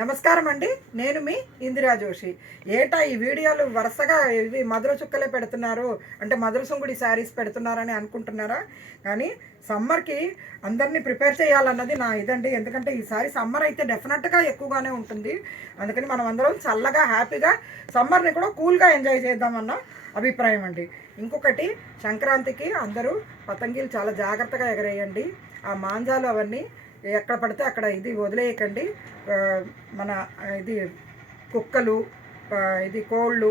నమస్కారం అండి, నేను మీ ఇందిరా జోషి. ఏటా ఈ వీడియోలు వరుసగా ఇవి మధుర చుక్కలే పెడుతున్నారు, అంటే మధుర సుంగుడి శారీస్ పెడుతున్నారని అనుకుంటున్నారా? కానీ సమ్మర్కి అందరినీ ప్రిపేర్ చేయాలన్నది నా ఇదండి. ఎందుకంటే ఈసారి సమ్మర్ అయితే డెఫినెట్గా ఎక్కువగానే ఉంటుంది. అందుకని మనం అందరం చల్లగా హ్యాపీగా సమ్మర్ని కూడా కూల్గా ఎంజాయ్ చేద్దామన్న అభిప్రాయం అండి. ఇంకొకటి, సంక్రాంతికి అందరూ పతంగిలు చాలా జాగ్రత్తగా ఎగరేయండి. ఆ మాంజాలు అవన్నీ ఎక్కడ పడితే అక్కడ ఇది వదిలేయకండి. మన ఇది కుక్కలు, ఇది కోళ్ళు,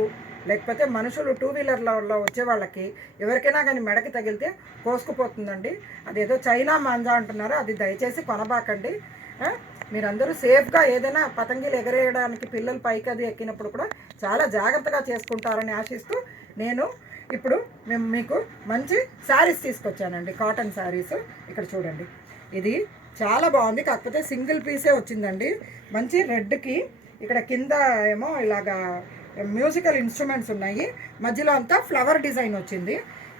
లేకపోతే మనుషులు టూ వీలర్లలో వచ్చే వాళ్ళకి ఎవరికైనా కానీ మెడకి తగిలితే కోసుకుపోతుందండి. అదేదో చైనా మాంజా అంటున్నారు, అది దయచేసి కొనబాకండి. మీరందరూ సేఫ్గా ఏదైనా పతంగిలు ఎగరేయడానికి పిల్లలు పైకి అది ఎక్కినప్పుడు కూడా చాలా జాగ్రత్తగా చేసుకుంటారని ఆశిస్తూ నేను ఇప్పుడు మీకు మంచి శారీస్ తీసుకొచ్చానండి, కాటన్ శారీస్. ఇక్కడ చూడండి, ఇది చాలా బాగుంది. కాకపోతే సింగిల్ పీసే వచ్చిందండి. మంచి రెడ్కి ఇక్కడ కింద ఏమో ఇలాగా మ్యూజికల్ ఇన్స్ట్రుమెంట్స్ ఉన్నాయి, మధ్యలో అంతా ఫ్లవర్ డిజైన్ వచ్చింది.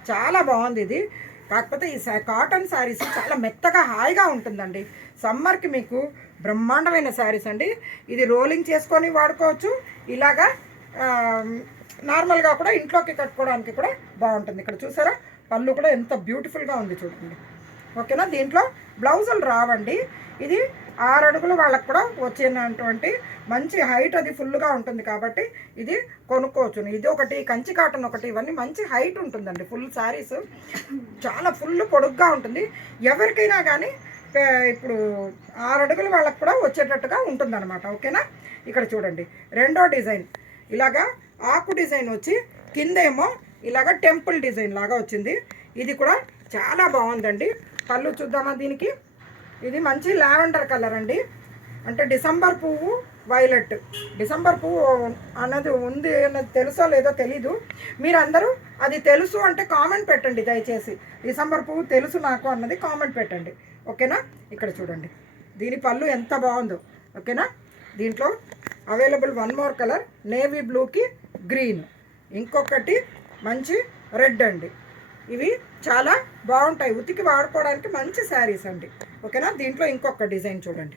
చాలా బాగుంది ఇది. కాకపోతే ఈ కాటన్ శారీస్ చాలా మెత్తగా హాయిగా ఉంటుందండి. సమ్మర్కి మీకు బ్రహ్మాండమైన శారీస్ అండి. ఇది రోలింగ్ చేసుకొని వాడుకోవచ్చు, ఇలాగా నార్మల్గా కూడా ఇంట్లోకి కట్టుకోవడానికి కూడా బాగుంటుంది. ఇక్కడ చూసారా, పళ్ళు కూడా ఎంత బ్యూటిఫుల్గా ఉంది చూడండి. ఓకేనా? దీంట్లో బ్లౌజులు రావండి. ఇది 6 అడుగులు వాళ్ళకు కూడా వచ్చినటువంటి మంచి హైట్, అది ఫుల్గా ఉంటుంది కాబట్టి ఇది కొనుక్కోవచ్చు. ఇది ఒకటి, కంచి కాటన్ ఒకటి, ఇవన్నీ మంచి హైట్ ఉంటుందండి. ఫుల్ శారీస్ చాలా ఫుల్ పొడుగ్గా ఉంటుంది. ఎవరికైనా కానీ ఇప్పుడు 6 అడుగులు వాళ్ళకు కూడా వచ్చేటట్టుగా ఉంటుందన్నమాట. ఓకేనా? ఇక్కడ చూడండి, రెండో డిజైన్ ఇలాగా ఆకు డిజైన్ వచ్చి కిందేమో ఇలాగ టెంపుల్ డిజైన్ లాగా వచ్చింది. ఇది కూడా చాలా బాగుందండి. పళ్ళు చూద్దామా దీనికి. ఇది మంచి లావెండర్ కలర్ అండి, అంటే డిసెంబర్ పువ్వు వైలెట్. డిసెంబర్ పువ్వు అన్నది ఉంది అన్నది తెలుసో లేదో తెలీదు. మీరందరూ అది తెలుసు అంటే కామెంట్ పెట్టండి దయచేసి. డిసెంబర్ పువ్వు తెలుసు నాకు అన్నది కామెంట్ పెట్టండి. ఓకేనా? ఇక్కడ చూడండి, దీని పళ్ళు ఎంత బాగుందో. ఓకేనా? దీంట్లో available one more colour, navy బ్లూకి గ్రీన్, ఇంకొకటి మంచి రెడ్ అండి. ఇవి చాలా బాగుంటాయి, ఉతికి వాడుకోవడానికి మంచి శారీస్ అండి. ఓకేనా? దీంట్లో ఇంకొక డిజైన్ చూడండి,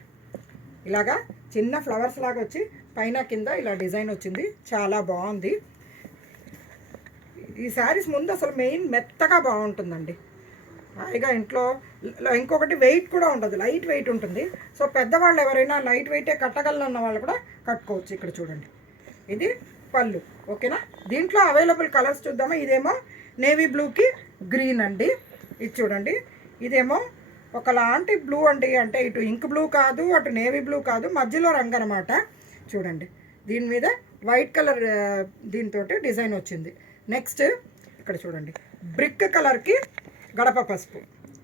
ఇలాగా చిన్న ఫ్లవర్స్ లాగా వచ్చి పైన కింద ఇలా డిజైన్ వచ్చింది. చాలా బాగుంది ఈ శారీస్. ముందు అసలు మెయిన్ మెత్తగా బాగుంటుందండి, హాయిగా ఇంట్లో. ఇంకొకటి వెయిట్ కూడా ఉండదు, లైట్ వెయిట్ ఉంటుంది. సో పెద్దవాళ్ళు ఎవరైనా లైట్ వెయిటే కట్టగలన్న వాళ్ళు కూడా కట్టుకోవచ్చు. ఇక్కడ చూడండి, ఇది పళ్ళు. ఓకేనా? దీంట్లో అవైలబుల్ కలర్స్ చూద్దామా. ఇదేమో నేవీ బ్లూకి గ్రీన్ అండి. ఇది చూడండి, ఇదేమో ఒకలాంటి బ్లూ అండి, అంటే ఇటు ఇంక్ బ్లూ కాదు, అటు నేవీ బ్లూ కాదు, మధ్యలో రంగు అనమాట. చూడండి, దీని మీద వైట్ కలర్ దీంతో డిజైన్ వచ్చింది. నెక్స్ట్ ఇక్కడ చూడండి, బ్రిక్ కలర్కి గడప పసుపు.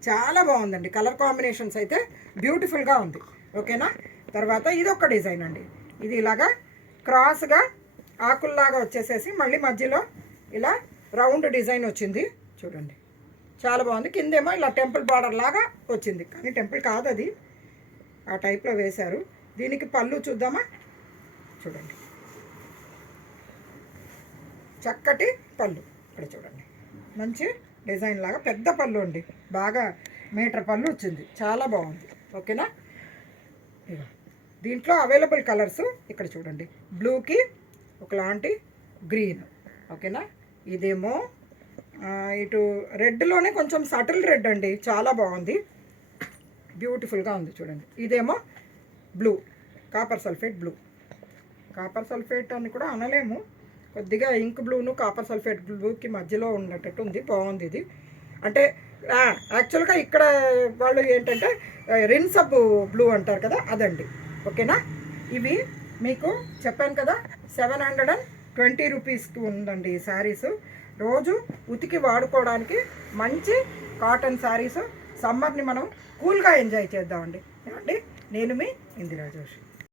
చాలా బాగుందండి, కలర్ కాంబినేషన్స్ అయితే బ్యూటిఫుల్గా ఉంది. ఓకేనా? తర్వాత ఇది ఒక డిజైన్ అండి, ఇది ఇలాగా క్రాస్గా ఆకుల్లాగా వచ్చేసేసి మళ్ళీ మధ్యలో ఇలా రౌండ్ డిజైన్ వచ్చింది. చూడండి, చాలా బాగుంది. కిందేమో ఇలా టెంపుల్ బార్డర్ లాగా వచ్చింది, కానీ టెంపుల్ కాదు అది, ఆ టైప్లో వేశారు. దీనికి పళ్ళు చూద్దామా. చూడండి, చక్కటి పళ్ళు. ఇక్కడ చూడండి, మంచి డిజైన్ లాగా పెద్ద పళ్ళు అండి, బాగా మీటర్ పళ్ళు వచ్చింది. చాలా బాగుంది. ఓకేనా? దీంట్లో అవైలబుల్ కలర్స్ ఇక్కడ చూడండి, బ్లూకి ఒకలాంటి గ్రీన్. ఓకేనా? ఇదేమో ఇటు రెడ్లోనే కొంచెం సటిల్ రెడ్ అండి, చాలా బాగుంది, బ్యూటిఫుల్గా ఉంది. చూడండి, ఇదేమో blue, copper sulphate blue. Copper sulphate అని కూడా అనలేము, కొద్దిగా ఇంక్ బ్లూను కాపర్ సల్ఫేట్ బ్లూకి మధ్యలో ఉన్నట్టు ఉంది. బాగుంది ఇది. అంటే యాక్చువల్గా ఇక్కడ వాళ్ళు ఏంటంటే రిన్ సబ్ బ్లూ అంటారు కదా, అదండి. ఓకేనా? ఇవి మీకు చెప్పాను కదా, 720 రూపీస్కి ఉందండి ఈ శారీస్. రోజు ఉతికి వాడుకోవడానికి మంచి కాటన్ శారీస్. సమ్మర్ని మనం కూల్గా ఎంజాయ్ చేద్దామండి. ఏమండి? నేను మీ ఇందిరా జోషి.